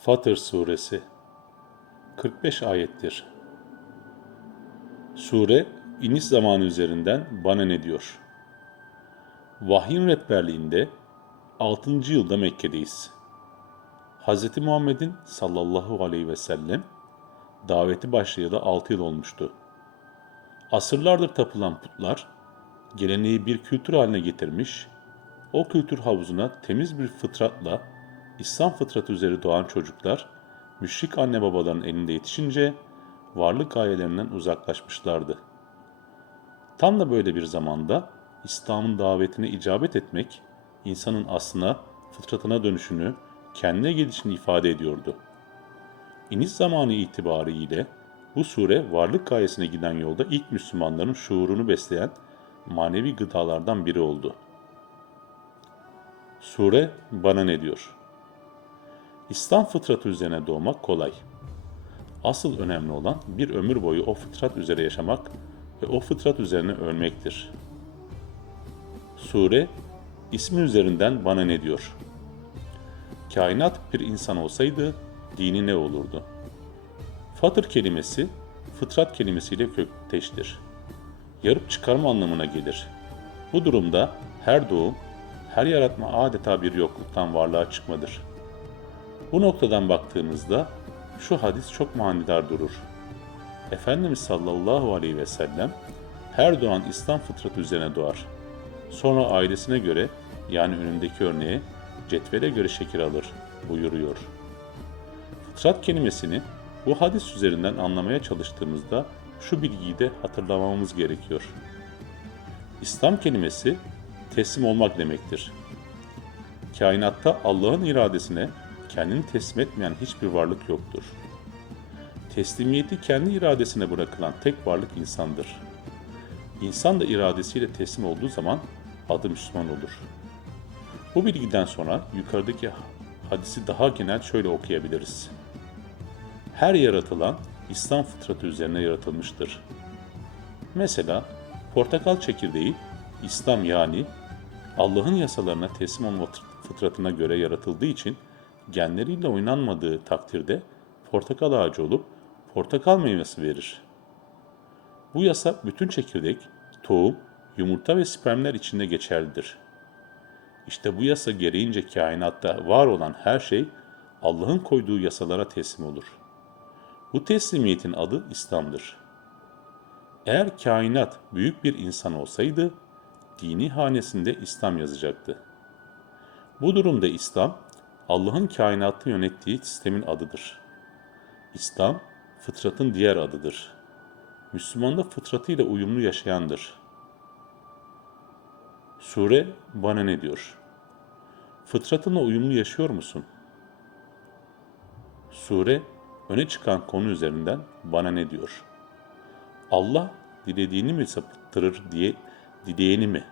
Fatır Suresi 45 ayettir. Sure iniş zamanı üzerinden bana ne diyor? Vahyin rehberliğinde 6. yılda Mekke'deyiz. Hz. Muhammed'in sallallahu aleyhi ve sellem daveti başlayalı 6 yıl olmuştu. Asırlardır tapılan putlar geleneği bir kültür haline getirmiş, o kültür havuzuna temiz bir fıtratla İslam fıtratı üzeri doğan çocuklar müşrik anne babaların elinde yetişince varlık gayelerinden uzaklaşmışlardı. Tam da böyle bir zamanda İslam'ın davetine icabet etmek insanın aslına, fıtratına dönüşünü, kendine gelişini ifade ediyordu. İniş zamanı itibariyle bu sure varlık gayesine giden yolda ilk Müslümanların şuurunu besleyen manevi gıdalardan biri oldu. Sure bana ne diyor? İslam fıtratı üzerine doğmak kolay. Asıl önemli olan bir ömür boyu o fıtrat üzere yaşamak ve o fıtrat üzerine ölmektir. Sure, ismi üzerinden bana ne diyor? Kainat bir insan olsaydı dini ne olurdu? Fatır kelimesi, fıtrat kelimesiyle kökteştir. Yarıp çıkarma anlamına gelir. Bu durumda her doğum, her yaratma adeta bir yokluktan varlığa çıkmadır.'' Bu noktadan baktığımızda şu hadis çok manidar durur. Efendimiz sallallahu aleyhi ve sellem her doğan İslam fıtratı üzerine doğar. Sonra ailesine göre yani önündeki örneğe cetvele göre şekil alır buyuruyor. Fıtrat kelimesini bu hadis üzerinden anlamaya çalıştığımızda şu bilgiyi de hatırlamamız gerekiyor. İslam kelimesi teslim olmak demektir. Kainatta Allah'ın iradesine kendini teslim etmeyen hiçbir varlık yoktur. Teslimiyeti kendi iradesine bırakılan tek varlık insandır. İnsan da iradesiyle teslim olduğu zaman adı Müslüman olur. Bu bilgiden sonra yukarıdaki hadisi daha genel şöyle okuyabiliriz. Her yaratılan İslam fıtratı üzerine yaratılmıştır. Mesela portakal çekirdeği İslam yani Allah'ın yasalarına teslim olma fıtratına göre yaratıldığı için genleriyle oynanmadığı takdirde portakal ağacı olup portakal meyvesi verir. Bu yasa bütün çekirdek, tohum, yumurta ve spermler içinde geçerlidir. İşte bu yasa gereğince kainatta var olan her şey Allah'ın koyduğu yasalara teslim olur. Bu teslimiyetin adı İslam'dır. Eğer kainat büyük bir insan olsaydı, dini hanesinde İslam yazacaktı. Bu durumda İslam, Allah'ın kainatı yönettiği sistemin adıdır. İslam, fıtratın diğer adıdır. Müslüman da fıtratıyla uyumlu yaşayandır. Sure bana ne diyor? Fıtratınla uyumlu yaşıyor musun? Sure öne çıkan konu üzerinden bana ne diyor? Allah dilediğini mi sapıttırır diye dileyeni mi?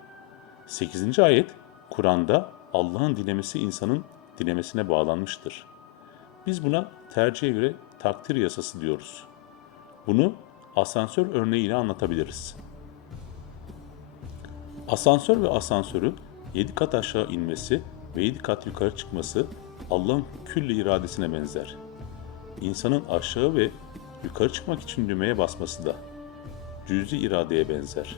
8. ayet Kur'an'da Allah'ın dilemesi insanın dilemesine bağlanmıştır. Biz buna tercihe göre takdir yasası diyoruz. Bunu asansör örneğiyle anlatabiliriz. Asansör ve asansörün 7 kat aşağı inmesi ve 7 kat yukarı çıkması Allah'ın külli iradesine benzer. İnsanın aşağı ve yukarı çıkmak için düğmeye basması da cüzi iradeye benzer.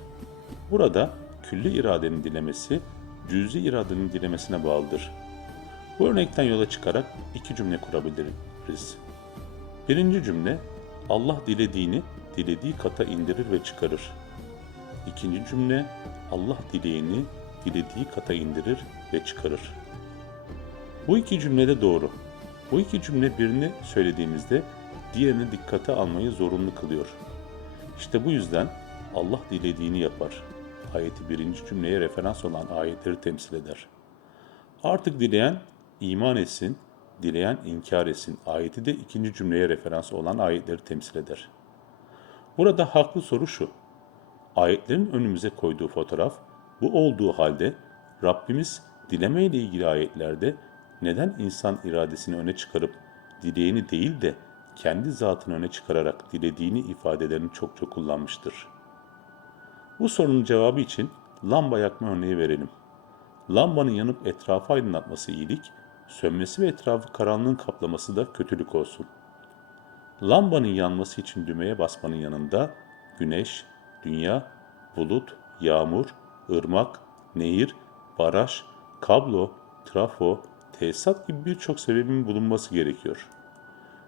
Burada külli iradenin dilemesi cüzi iradenin dilemesine bağlıdır. Bu örnekten yola çıkarak iki cümle kurabiliriz. Birinci cümle, Allah dilediğini dilediği kata indirir ve çıkarır. İkinci cümle, Allah dileyeni dilediği kata indirir ve çıkarır. Bu iki cümle de doğru. Bu iki cümle birini söylediğimizde diğerini dikkate almayı zorunlu kılıyor. İşte bu yüzden Allah dilediğini yapar. Ayeti birinci cümleye referans olan ayetleri temsil eder. Artık dileyen iman etsin, dileyen inkar etsin. Ayeti de ikinci cümleye referans olan ayetleri temsil eder. Burada haklı soru şu. Ayetlerin önümüze koyduğu fotoğraf bu olduğu halde Rabbimiz dileme ile ilgili ayetlerde neden insan iradesini öne çıkarıp dileyeni değil de kendi zatını öne çıkararak dilediğini ifadelerini çokça kullanmıştır. Bu sorunun cevabı için lamba yakma örneği verelim. Lambanın yanıp etrafı aydınlatması iyilik, Sönmesi ve etrafı karanlığın kaplaması da kötülük olsun. Lambanın yanması için düğmeye basmanın yanında güneş, dünya, bulut, yağmur, ırmak, nehir, baraj, kablo, trafo, tesisat gibi birçok sebebin bulunması gerekiyor.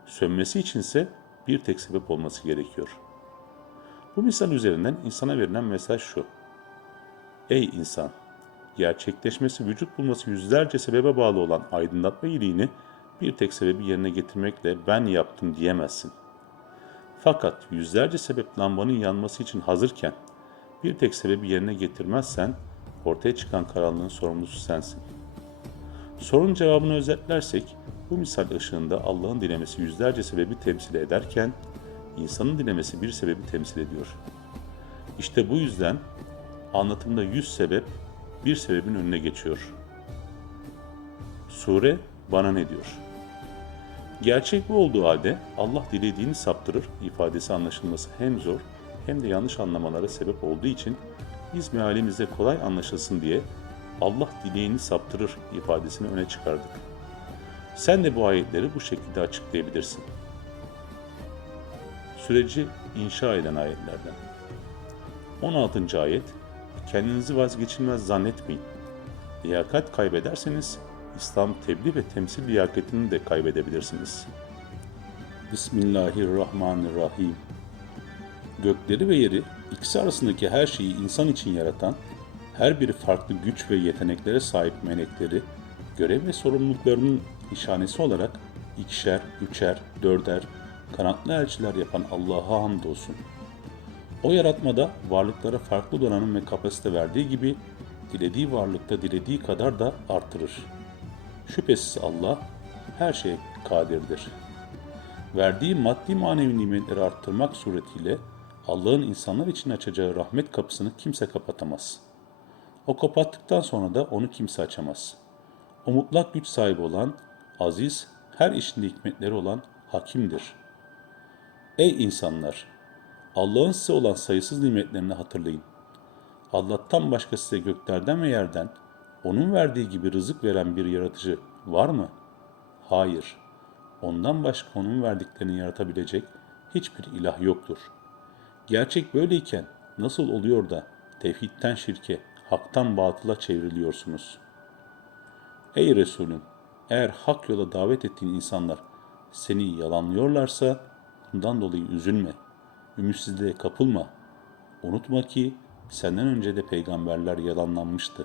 Sönmesi içinse bir tek sebep olması gerekiyor. Bu misal üzerinden insana verilen mesaj şu. Ey insan! Gerçekleşmesi, vücut bulması yüzlerce sebebe bağlı olan aydınlatma iyiliğini bir tek sebebi yerine getirmekle ben yaptım diyemezsin. Fakat yüzlerce sebep lambanın yanması için hazırken bir tek sebebi yerine getirmezsen ortaya çıkan karanlığın sorumlusu sensin. Sorunun cevabını özetlersek bu misal ışığında Allah'ın dilemesi yüzlerce sebebi temsil ederken insanın dilemesi bir sebebi temsil ediyor. İşte bu yüzden anlatımda yüz sebep bir sebebin önüne geçiyor. Sure bana ne diyor? Gerçek bu olduğu halde Allah dilediğini saptırır ifadesi anlaşılması hem zor hem de yanlış anlamalara sebep olduğu için biz mealimizde kolay anlaşılsın diye Allah dileğini saptırır ifadesini öne çıkardık. Sen de bu ayetleri bu şekilde açıklayabilirsin. Süreci inşa eden ayetlerden. 16. ayet Kendinizi vazgeçilmez zannetmeyin. Liyakat kaybederseniz İslam tebliğ ve temsil liyakatini de kaybedebilirsiniz. Bismillahirrahmanirrahim. Gökleri ve yeri, ikisi arasındaki her şeyi insan için yaratan, her biri farklı güç ve yeteneklere sahip melekleri, görev ve sorumluluklarının nişanesi olarak ikişer, üçer, dörder, kanatlı elçiler yapan Allah'a hamdolsun. O yaratmada varlıklara farklı donanım ve kapasite verdiği gibi, dilediği varlıkta dilediği kadar da artırır. Şüphesiz Allah her şeye kadirdir. Verdiği maddi manevi nimetleri arttırmak suretiyle Allah'ın insanlar için açacağı rahmet kapısını kimse kapatamaz. O kapattıktan sonra da onu kimse açamaz. O mutlak güç sahibi olan, aziz, her işinde hikmetleri olan hakimdir. Ey insanlar! Allah'ın size olan sayısız nimetlerini hatırlayın. Allah'tan başka size göklerden ve yerden, onun verdiği gibi rızık veren bir yaratıcı var mı? Hayır. Ondan başka onun verdiklerini yaratabilecek hiçbir ilah yoktur. Gerçek böyleyken nasıl oluyor da tevhidten şirke, haktan batıla çevriliyorsunuz? Ey Resulüm! Eğer hak yola davet ettiğin insanlar seni yalanlıyorlarsa bundan dolayı üzülme. Ümitsizliğe kapılma. Unutma ki senden önce de peygamberler yalanlanmıştı.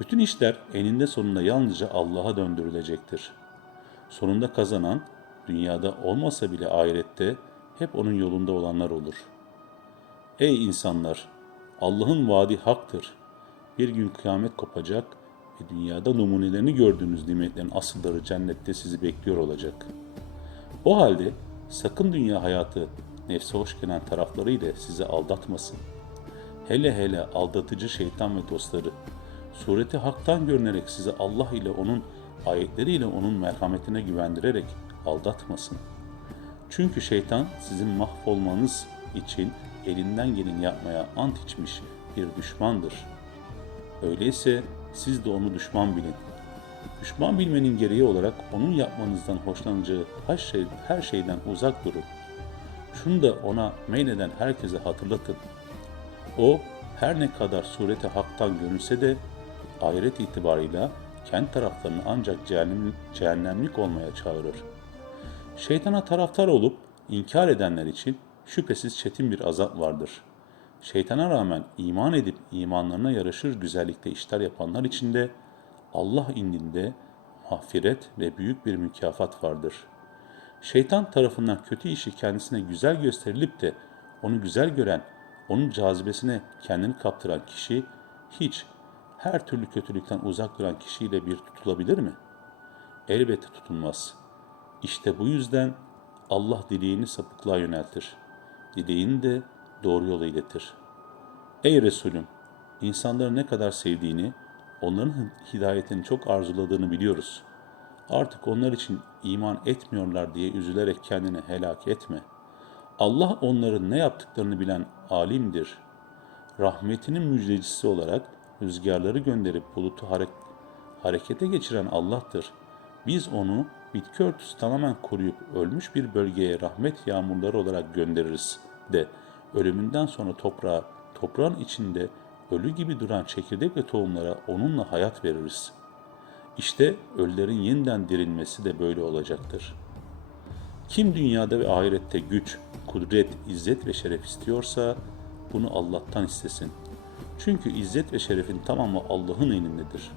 Bütün işler eninde sonunda yalnızca Allah'a döndürülecektir. Sonunda kazanan, dünyada olmasa bile ahirette hep onun yolunda olanlar olur. Ey insanlar! Allah'ın vaadi haktır. Bir gün kıyamet kopacak ve dünyada numunelerini gördüğünüz nimetlerin asılları cennette sizi bekliyor olacak. O halde sakın dünya hayatı nefse hoş gelen taraflarıyla sizi aldatmasın. Hele hele aldatıcı şeytan ve dostları sureti haktan görünerek sizi Allah ile onun ayetleriyle onun merhametine güvendirerek aldatmasın. Çünkü şeytan sizin mahvolmanız için elinden gelin yapmaya ant içmiş bir düşmandır. Öyleyse siz de onu düşman bilin. Düşman bilmenin gereği olarak onun yapmanızdan hoşlanacağı her, şey, her şeyden uzak durun. Şunu da ona meyleden herkese hatırlatın. O her ne kadar sureti haktan görünse de ahiret itibarıyla kendi taraflarını ancak cehennem, cehennemlik olmaya çağırır. Şeytana taraftar olup inkar edenler için şüphesiz çetin bir azap vardır. Şeytana rağmen iman edip imanlarına yaraşır güzellikte işler yapanlar için de Allah indinde mağfiret ve büyük bir mükafat vardır. Şeytan tarafından kötü işi kendisine güzel gösterilip de onu güzel gören, onun cazibesine kendini kaptıran kişi hiç her türlü kötülükten uzak duran kişiyle bir tutulabilir mi? Elbette tutulmaz. İşte bu yüzden Allah dileğini sapıklığa yöneltir. Dileğini de doğru yola iletir. Ey Resulüm! İnsanları ne kadar sevdiğini, onların hidayetini çok arzuladığını biliyoruz. Artık onlar için iman etmiyorlar diye üzülerek kendini helak etme. Allah onların ne yaptıklarını bilen alimdir. Rahmetinin müjdecisi olarak rüzgarları gönderip bulutu harekete geçiren Allah'tır. Biz onu bitki örtüsü tamamen koruyup ölmüş bir bölgeye rahmet yağmurları olarak göndeririz de ölümünden sonra toprağa, toprağın içinde ölü gibi duran çekirdek ve tohumlara onunla hayat veririz. İşte ölülerin yeniden dirilmesi de böyle olacaktır. Kim dünyada ve ahirette güç, kudret, izzet ve şeref istiyorsa bunu Allah'tan istesin. Çünkü izzet ve şerefin tamamı Allah'ın elindedir.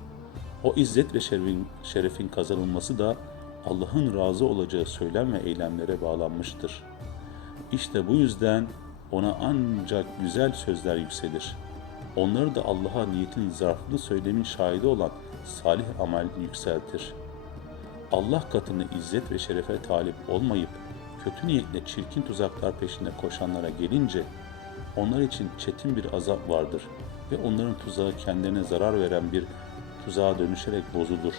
O izzet ve şerefin, şerefin kazanılması da Allah'ın razı olacağı söylem ve eylemlere bağlanmıştır. İşte bu yüzden ona ancak güzel sözler yükselir. Onları da Allah'a niyetin zarflı söylemin şahidi olan salih amel yükseltir. Allah katını izzet ve şerefe talip olmayıp kötü niyetle çirkin tuzaklar peşinde koşanlara gelince onlar için çetin bir azap vardır ve onların tuzağı kendilerine zarar veren bir tuzağa dönüşerek bozulur.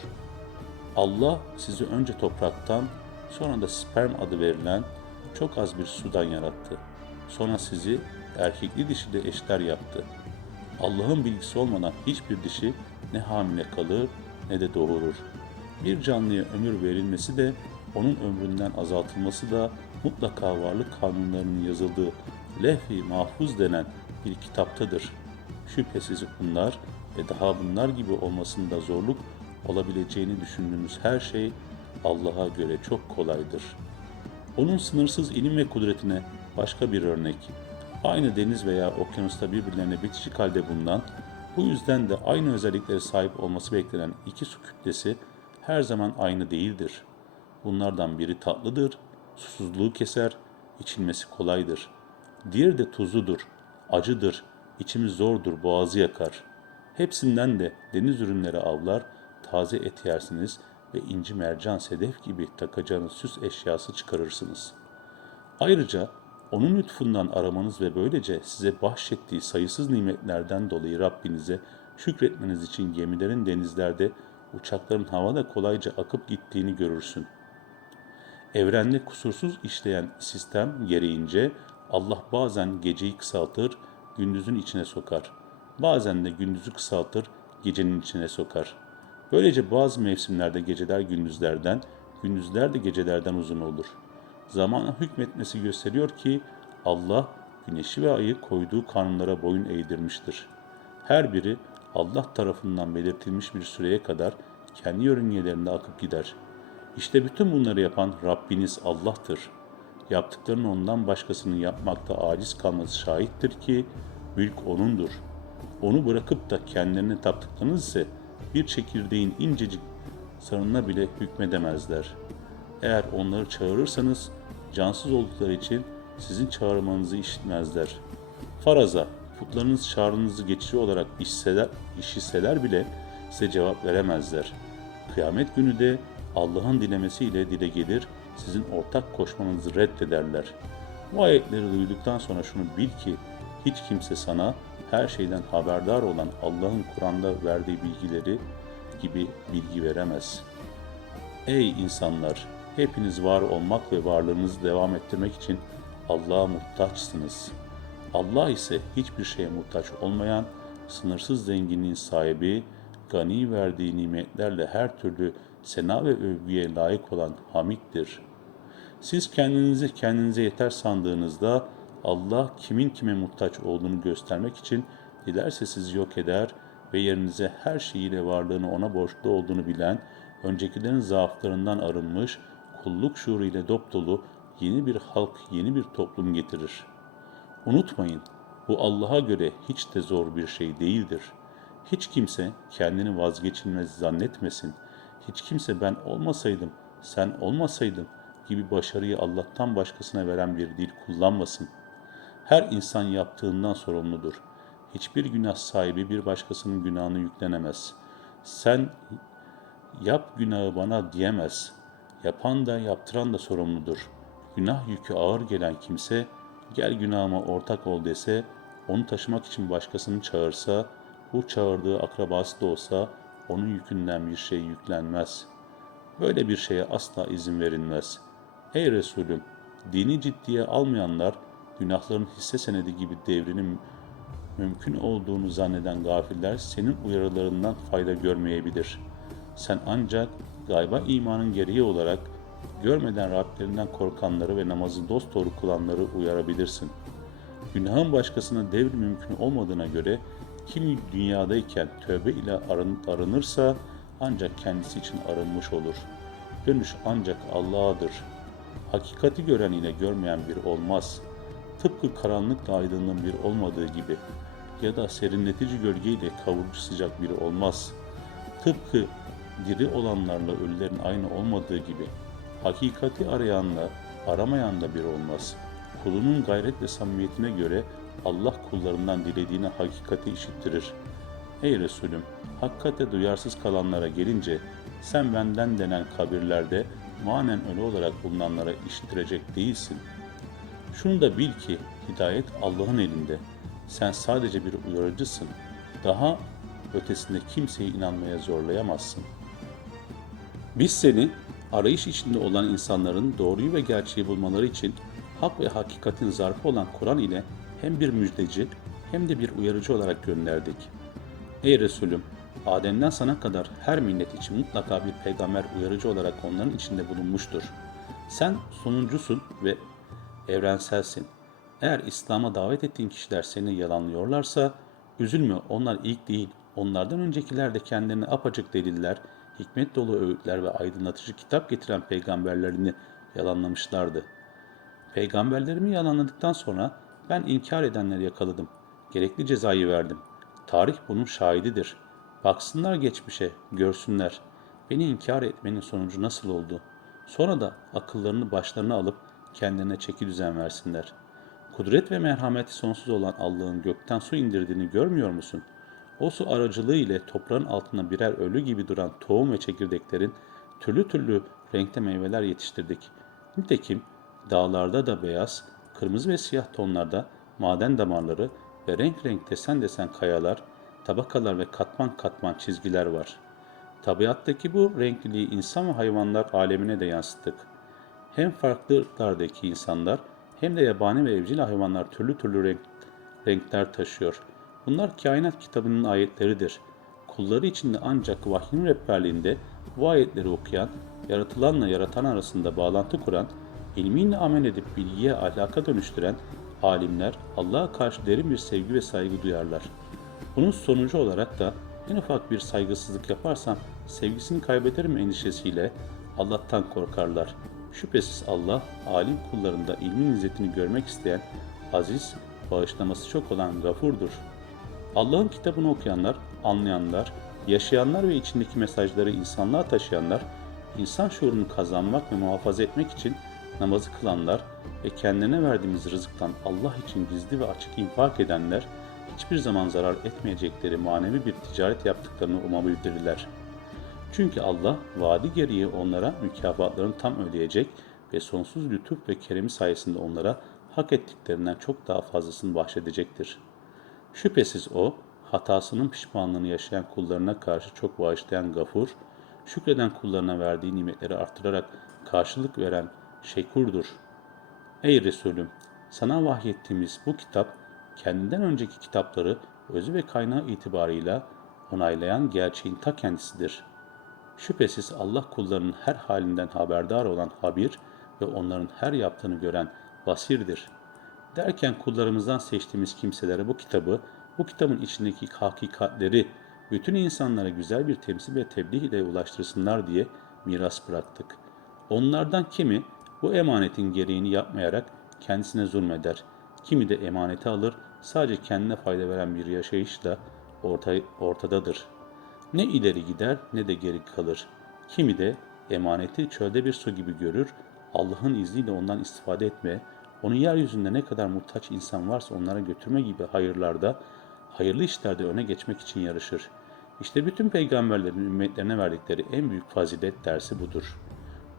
Allah sizi önce topraktan sonra da sperm adı verilen çok az bir sudan yarattı. Sonra sizi erkekli dişiyle eşler yaptı. Allah'ın bilgisi olmadan hiçbir dişi ne hamile kalır ne de doğurur. Bir canlıya ömür verilmesi de onun ömründen azaltılması da mutlaka varlık kanunlarının yazıldığı lehvi mahfuz denen bir kitaptadır. Şüphesiz bunlar ve daha bunlar gibi olmasında zorluk olabileceğini düşündüğümüz her şey Allah'a göre çok kolaydır. Onun sınırsız ilim ve kudretine başka bir örnek. Aynı deniz veya okyanusta birbirlerine bitişik halde bulunan, bu yüzden de aynı özelliklere sahip olması beklenen iki su kütlesi her zaman aynı değildir. Bunlardan biri tatlıdır, susuzluğu keser, içilmesi kolaydır. Diğeri de tuzludur, acıdır, içimi zordur, boğazı yakar. Hepsinden de deniz ürünleri avlar, taze et yersiniz ve inci mercan sedef gibi takacağınız süs eşyası çıkarırsınız. Ayrıca onun lütfundan aramanız ve böylece size bahşettiği sayısız nimetlerden dolayı Rabbinize şükretmeniz için gemilerin denizlerde, uçakların havada kolayca akıp gittiğini görürsün. Evrende kusursuz işleyen sistem gereğince Allah bazen geceyi kısaltır, gündüzün içine sokar. Bazen de gündüzü kısaltır, gecenin içine sokar. Böylece bazı mevsimlerde geceler gündüzlerden, gündüzler de gecelerden uzun olur. Zamana hükmetmesi gösteriyor ki Allah güneşi ve ayı koyduğu kanunlara boyun eğdirmiştir. Her biri Allah tarafından belirtilmiş bir süreye kadar kendi yörüngelerinde akıp gider. İşte bütün bunları yapan Rabbiniz Allah'tır. Yaptıklarının ondan başkasının yapmakta aciz kalması şahittir ki mülk O'nundur. Onu bırakıp da kendilerine taptıklarınız ise bir çekirdeğin incecik sarınına bile hükmedemezler. Eğer onları çağırırsanız cansız oldukları için sizin çağırmanızı işitmezler. Faraza, putlarınız çağrınızı geçici olarak işseler, işitseler bile size cevap veremezler. Kıyamet günü de Allah'ın dilemesiyle dile gelir, sizin ortak koşmanızı reddederler. Bu ayetleri duyduktan sonra şunu bil ki hiç kimse sana her şeyden haberdar olan Allah'ın Kur'an'da verdiği bilgileri gibi bilgi veremez. Ey insanlar! Hepiniz var olmak ve varlığınızı devam ettirmek için Allah'a muhtaçsınız. Allah ise hiçbir şeye muhtaç olmayan, sınırsız zenginliğin sahibi, gani verdiği nimetlerle her türlü sena ve övgüye layık olan Hamik'tir. Siz kendinizi kendinize yeter sandığınızda Allah kimin kime muhtaç olduğunu göstermek için dilerse sizi yok eder ve yerinize her şeyiyle varlığını ona borçlu olduğunu bilen, öncekilerin zaaflarından arınmış, kulluk şuuruyla dop dolu yeni bir halk, yeni bir toplum getirir. Unutmayın, bu Allah'a göre hiç de zor bir şey değildir. Hiç kimse kendini vazgeçilmez zannetmesin. Hiç kimse ben olmasaydım, sen olmasaydın gibi başarıyı Allah'tan başkasına veren bir dil kullanmasın. Her insan yaptığından sorumludur. Hiçbir günah sahibi bir başkasının günahını yüklenemez. Sen yap günahı bana diyemez. Yapan da yaptıran da sorumludur. Günah yükü ağır gelen kimse gel günahıma ortak ol dese, onu taşımak için başkasını çağırsa, bu çağırdığı akrabası da olsa onun yükünden bir şey yüklenmez. Böyle bir şeye asla izin verilmez. Ey Resulüm! Dini ciddiye almayanlar, günahların hisse senedi gibi devrinin mümkün olduğunu zanneden gafiller senin uyarılarından fayda görmeyebilir. Sen ancak gayba imanın gereği olarak görmeden Rablerinden korkanları ve namazı dosdoğru kılanları uyarabilirsin. Günahın başkasına devir mümkün olmadığına göre kim dünyadayken tövbe ile arın, arınırsa ancak kendisi için arınmış olur. Dönüş ancak Allah'adır. Hakikati gören ile görmeyen bir olmaz. Tıpkı karanlıkla aydınlığın bir olmadığı gibi ya da serinletici gölgeyle kavurucu sıcak biri olmaz. Tıpkı diri olanlarla ölülerin aynı olmadığı gibi hakikati arayanla aramayan da bir olmaz. Kulunun gayret ve samimiyetine göre Allah kullarından dilediğine hakikati işittirir. Ey Resulüm, hakikate duyarsız kalanlara gelince sen benden denen kabirlerde manen ölü olarak bulunanlara işittirecek değilsin. Şunu da bil ki hidayet Allah'ın elinde. Sen sadece bir uyarıcısın. Daha ötesinde kimseyi inanmaya zorlayamazsın. Biz seni arayış içinde olan insanların doğruyu ve gerçeği bulmaları için hak ve hakikatin zarfı olan Kur'an ile hem bir müjdeci hem de bir uyarıcı olarak gönderdik. Ey Resulüm! Adem'den sana kadar her millet için mutlaka bir peygamber uyarıcı olarak onların içinde bulunmuştur. Sen sonuncusun ve evrenselsin. Eğer İslam'a davet ettiğin kişiler seni yalanlıyorlarsa üzülme onlar ilk değil. Onlardan öncekiler de kendilerine apacık deliller, hikmet dolu öğütler ve aydınlatıcı kitap getiren peygamberlerini yalanlamışlardı. Peygamberlerimi yalanladıktan sonra ben inkar edenleri yakaladım. Gerekli cezayı verdim. Tarih bunun şahididir. Baksınlar geçmişe, görsünler. Beni inkar etmenin sonucu nasıl oldu? Sonra da akıllarını başlarına alıp kendilerine çeki düzen versinler. Kudret ve merhameti sonsuz olan Allah'ın gökten su indirdiğini görmüyor musun? O su aracılığı ile toprağın altına birer ölü gibi duran tohum ve çekirdeklerin türlü türlü renkte meyveler yetiştirdik. Nitekim dağlarda da beyaz, kırmızı ve siyah tonlarda maden damarları ve renk renk desen desen kayalar, tabakalar ve katman katman çizgiler var. Tabiattaki bu renkliliği insan ve hayvanlar alemine de yansıttık. Hem farklı ırklardaki insanlar hem de yabani ve evcil hayvanlar türlü türlü renk, renkler taşıyor. Bunlar kainat kitabının ayetleridir. Kulları içinde ancak vahyin rehberliğinde bu ayetleri okuyan, yaratılanla yaratan arasında bağlantı kuran, ilmiyle amel edip bilgiye ahlaka dönüştüren alimler Allah'a karşı derin bir sevgi ve saygı duyarlar. Bunun sonucu olarak da en ufak bir saygısızlık yaparsam sevgisini kaybederim endişesiyle Allah'tan korkarlar. Şüphesiz Allah alim kullarında ilmin izzetini görmek isteyen aziz, bağışlaması çok olan gafurdur. Allah'ın kitabını okuyanlar, anlayanlar, yaşayanlar ve içindeki mesajları insanlığa taşıyanlar, insan şuurunu kazanmak ve muhafaza etmek için namazı kılanlar ve kendine verdiğimiz rızıktan Allah için gizli ve açık infak edenler, hiçbir zaman zarar etmeyecekleri manevi bir ticaret yaptıklarını umabilirler. Çünkü Allah vaadi gereği onlara mükafatlarını tam ödeyecek ve sonsuz lütuf ve keremi sayesinde onlara hak ettiklerinden çok daha fazlasını bahşedecektir. Şüphesiz O, hatasının pişmanlığını yaşayan kullarına karşı çok bağışlayan gafur, şükreden kullarına verdiği nimetleri artırarak karşılık veren şekurdur. Ey Resulüm! Sana vahyettiğimiz bu kitap, kendinden önceki kitapları özü ve kaynağı itibarıyla onaylayan gerçeğin ta kendisidir. Şüphesiz Allah kullarının her halinden haberdar olan habir ve onların her yaptığını gören basirdir. Derken kullarımızdan seçtiğimiz kimselere bu kitabı, bu kitabın içindeki hakikatleri bütün insanlara güzel bir temsil ve tebliğ ile ulaştırsınlar diye miras bıraktık. Onlardan kimi bu emanetin gereğini yapmayarak kendisine zulmeder. Kimi de emaneti alır, sadece kendine fayda veren bir yaşayışla orta, ortadadır. Ne ileri gider ne de geri kalır. Kimi de emaneti çölde bir su gibi görür, Allah'ın izniyle ondan istifade etme, onu yeryüzünde ne kadar muhtaç insan varsa onlara götürme gibi hayırlarda, hayırlı işlerde öne geçmek için yarışır. İşte bütün peygamberlerin ümmetlerine verdikleri en büyük fazilet dersi budur.''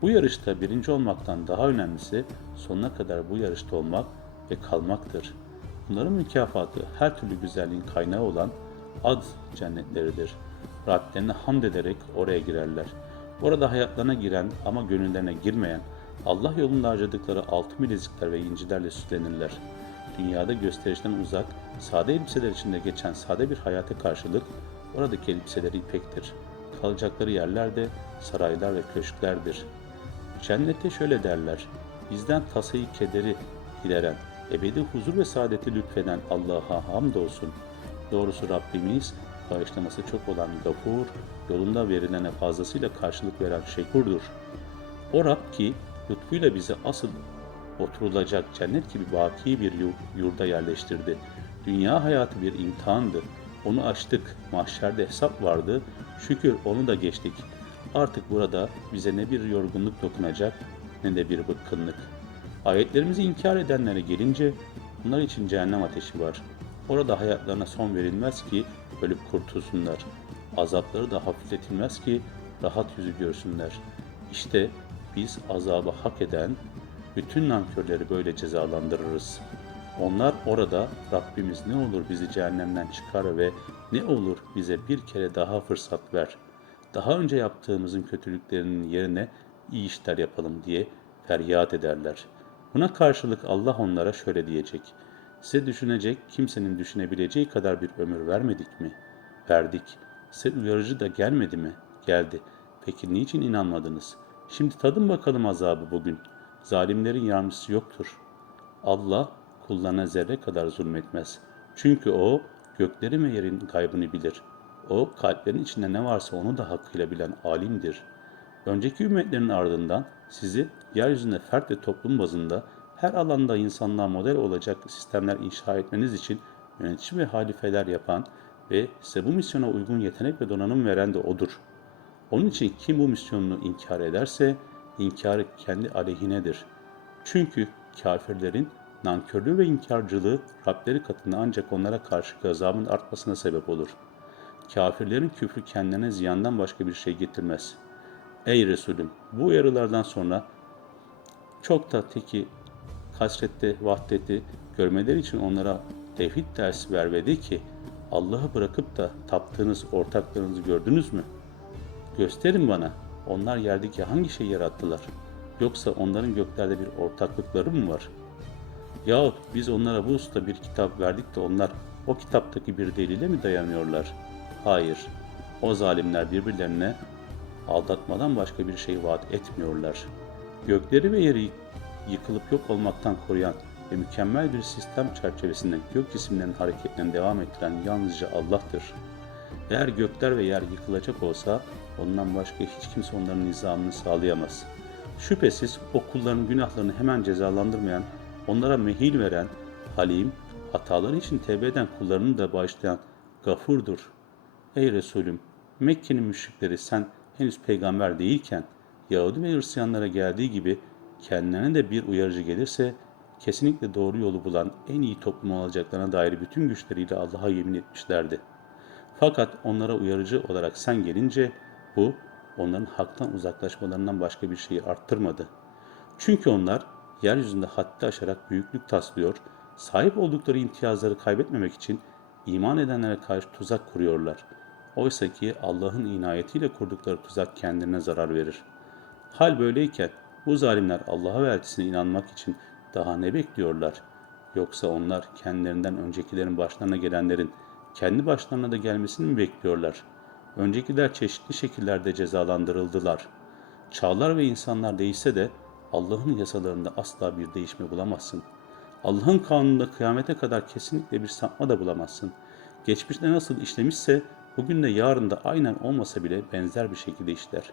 Bu yarışta birinci olmaktan daha önemlisi sonuna kadar bu yarışta olmak ve kalmaktır. Bunların mükafatı her türlü güzelliğin kaynağı olan ad cennetleridir. Rablerine hamd ederek oraya girerler. Orada hayatlarına giren ama gönüllerine girmeyen, Allah yolunda harcadıkları altın bilezikler ve incilerle süslenirler. Dünyada gösterişten uzak, sade elbiseler içinde geçen sade bir hayata karşılık, oradaki elbiseleri ipektir. kalacakları yerler de saraylar ve köşklerdir. Cennette şöyle derler, bizden tasayı kederi gideren, ebedi huzur ve saadeti lütfeden Allah'a hamdolsun. Doğrusu Rabbimiz bağışlaması çok olan gafur, yolunda verilene fazlasıyla karşılık veren şekurdur. O Rab ki lütfuyla bizi asıl oturulacak cennet gibi baki bir yu- yurda yerleştirdi. Dünya hayatı bir imtihandı. Onu açtık, mahşerde hesap vardı. Şükür onu da geçtik. Artık burada bize ne bir yorgunluk dokunacak ne de bir bıkkınlık. Ayetlerimizi inkar edenlere gelince onlar için cehennem ateşi var. Orada hayatlarına son verilmez ki ölüp kurtulsunlar. Azapları da hafifletilmez ki rahat yüzü görsünler. İşte biz azabı hak eden bütün nankörleri böyle cezalandırırız. Onlar orada Rabbimiz ne olur bizi cehennemden çıkar ve ne olur bize bir kere daha fırsat ver. Daha önce yaptığımızın kötülüklerinin yerine iyi işler yapalım diye feryat ederler. Buna karşılık Allah onlara şöyle diyecek. Size düşünecek kimsenin düşünebileceği kadar bir ömür vermedik mi? Verdik. Size uyarıcı da gelmedi mi? Geldi. Peki niçin inanmadınız? Şimdi tadın bakalım azabı bugün. Zalimlerin yardımcısı yoktur. Allah kullarına zerre kadar zulmetmez. Çünkü o göklerin ve yerin kaybını bilir. O kalplerin içinde ne varsa onu da hakkıyla bilen alimdir. Önceki ümmetlerin ardından sizi yeryüzünde fert ve toplum bazında her alanda insanlığa model olacak sistemler inşa etmeniz için yönetici ve halifeler yapan ve size bu misyona uygun yetenek ve donanım veren de odur. Onun için kim bu misyonunu inkar ederse inkarı kendi aleyhinedir. Çünkü kafirlerin nankörlüğü ve inkarcılığı Rableri katında ancak onlara karşı gazabın artmasına sebep olur. Kafirlerin küfrü kendilerine ziyandan başka bir şey getirmez. Ey Resulüm! Bu uyarılardan sonra çok da teki kasrette vahdeti görmeleri için onlara tevhid dersi ver ve de ki Allah'ı bırakıp da taptığınız ortaklarınızı gördünüz mü? Gösterin bana onlar yerdeki hangi şeyi yarattılar? Yoksa onların göklerde bir ortaklıkları mı var? Yahut biz onlara bu usta bir kitap verdik de onlar o kitaptaki bir delile mi dayanıyorlar? Hayır. O zalimler birbirlerine aldatmadan başka bir şey vaat etmiyorlar. Gökleri ve yeri yıkılıp yok olmaktan koruyan ve mükemmel bir sistem çerçevesinde gök cisimlerinin hareketlerini devam ettiren yalnızca Allah'tır. Eğer gökler ve yer yıkılacak olsa ondan başka hiç kimse onların nizamını sağlayamaz. Şüphesiz o kulların günahlarını hemen cezalandırmayan, onlara mehil veren, halim, hataları için tevbe eden kullarını da bağışlayan gafurdur. Ey Resulüm, Mekke'nin müşrikleri sen henüz peygamber değilken Yahudi ve Hristiyanlara geldiği gibi kendilerine de bir uyarıcı gelirse kesinlikle doğru yolu bulan en iyi toplum olacaklarına dair bütün güçleriyle Allah'a yemin etmişlerdi. Fakat onlara uyarıcı olarak sen gelince bu onların haktan uzaklaşmalarından başka bir şeyi arttırmadı. Çünkü onlar yeryüzünde haddi aşarak büyüklük taslıyor, sahip oldukları imtiyazları kaybetmemek için iman edenlere karşı tuzak kuruyorlar. Oysa ki Allah'ın inayetiyle kurdukları tuzak kendilerine zarar verir. Hal böyleyken bu zalimler Allah'a ve elçisine inanmak için daha ne bekliyorlar? Yoksa onlar kendilerinden öncekilerin başlarına gelenlerin kendi başlarına da gelmesini mi bekliyorlar? Öncekiler çeşitli şekillerde cezalandırıldılar. Çağlar ve insanlar değişse de Allah'ın yasalarında asla bir değişme bulamazsın. Allah'ın kanununda kıyamete kadar kesinlikle bir sapma da bulamazsın. Geçmişte nasıl işlemişse bugün de yarın da aynen olmasa bile benzer bir şekilde işler.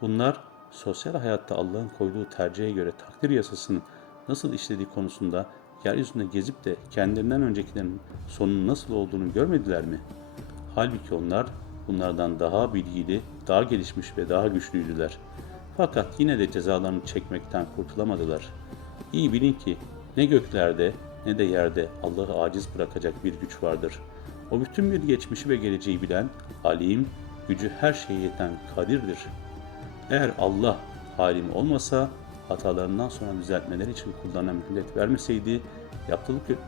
Bunlar sosyal hayatta Allah'ın koyduğu tercihe göre takdir yasasını nasıl işlediği konusunda yeryüzünde gezip de kendilerinden öncekilerin sonunun nasıl olduğunu görmediler mi? Halbuki onlar bunlardan daha bilgili, daha gelişmiş ve daha güçlüydüler. Fakat yine de cezalarını çekmekten kurtulamadılar. İyi bilin ki ne göklerde ne de yerde Allah'ı aciz bırakacak bir güç vardır. O bütün bir geçmişi ve geleceği bilen, alim, gücü her şeye yeten kadirdir. Eğer Allah halim olmasa hatalarından sonra düzeltmeleri için kullarına mühlet vermeseydi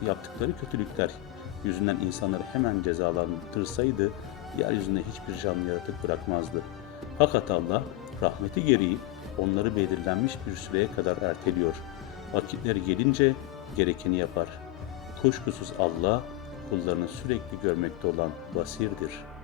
yaptıkları kötülükler yüzünden insanları hemen cezalandırsaydı yeryüzünde hiçbir canlı yaratık bırakmazdı. Fakat Allah rahmeti gereği onları belirlenmiş bir süreye kadar erteliyor. Vakitleri gelince gerekeni yapar. Kuşkusuz Allah kullarını sürekli görmekte olan basirdir.''